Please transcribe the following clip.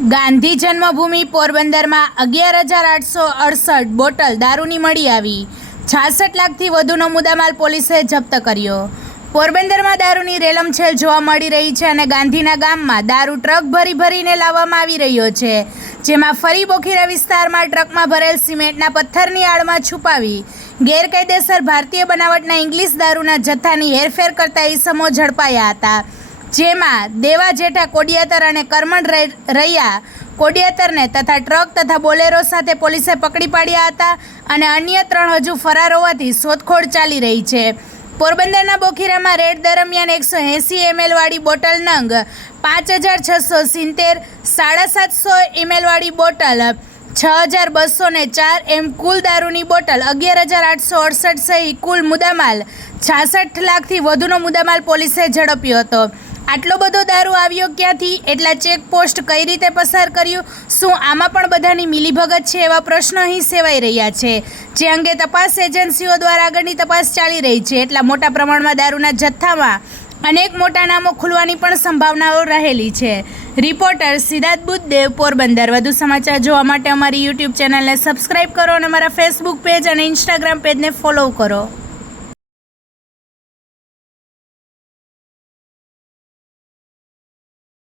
ગાંધી જન્મભૂમિ પોરબંદરમાં અગિયાર હજાર આઠસો અડસઠ બોટલ દારૂની મળી આવી. છાસઠ લાખથી વધુનો મુદ્દામાલ પોલીસે જપ્ત કર્યો. પોરબંદરમાં દારૂની રેલમછેલ જોવા મળી રહી છે અને ગાંધીના ગામમાં દારૂ ટ્રક ભરી ભરીને લાવવામાં આવી રહ્યો છે, જેમાં ફરી બોખીરા વિસ્તારમાં ટ્રકમાં ભરેલ સિમેન્ટના પથ્થરની આડમાં છુપાવી ગેરકાયદેસર ભારતીય બનાવટના ઇંગ્લિશ દારૂના જથ્થાની હેરફેર કરતા ઈસમો ઝડપાયા હતા. જેમાં દેવા જેઠા કોડિયાતર અને કરમણ રૈયા કોડિયાતરને તથા ટ્રક તથા બોલેરો સાથે પોલીસે પકડી પાડ્યા હતા અને અન્ય ત્રણ હજુ ફરાર હોવાથી શોધખોળ ચાલી રહી છે. પોરબંદરના બોખીરામાં રેડ દરમિયાન એકસો એંસી એમએલવાળી બોટલ નંગ, પાંચ હજાર છસો સિત્તેર, સાડા સાતસો એમએલવાળી બોટલ, છ હજાર બસો ને ચાર એમ કુલ દારૂની બોટલ, અગિયાર હજાર આઠસો અડસઠ સહિત કુલ મુદ્દામાલ, છાસઠ લાખથી વધુનો મુદ્દામાલ પોલીસે ઝડપ્યો હતો. આટલો બધો દારૂ આવ્યો ક્યાંથી? એટલા ચેકપોસ્ટ કઈ રીતે પસાર કર્યું? શું આમાં પણ બધાની મિલીભગત છે એવા પ્રશ્નો અહીં સેવાઈ રહ્યા છે. જે અંગે તપાસ એજન્સીઓ દ્વારા આગળની તપાસ ચાલી રહી છે. એટલા મોટા પ્રમાણમાં દારૂના જથ્થામાં અનેક મોટા નામો ખુલવાની પણ સંભાવનાઓ રહેલી છે. રિપોર્ટર સિદ્ધાર્થ બુદ્ધદેવ, પોરબંદર. વધુ સમાચાર જોવા માટે અમારી યુટ્યુબ ચેનલને સબસ્ક્રાઇબ કરો અને અમારા ફેસબુક પેજ અને ઇન્સ્ટાગ્રામ પેજને ફોલો કરો.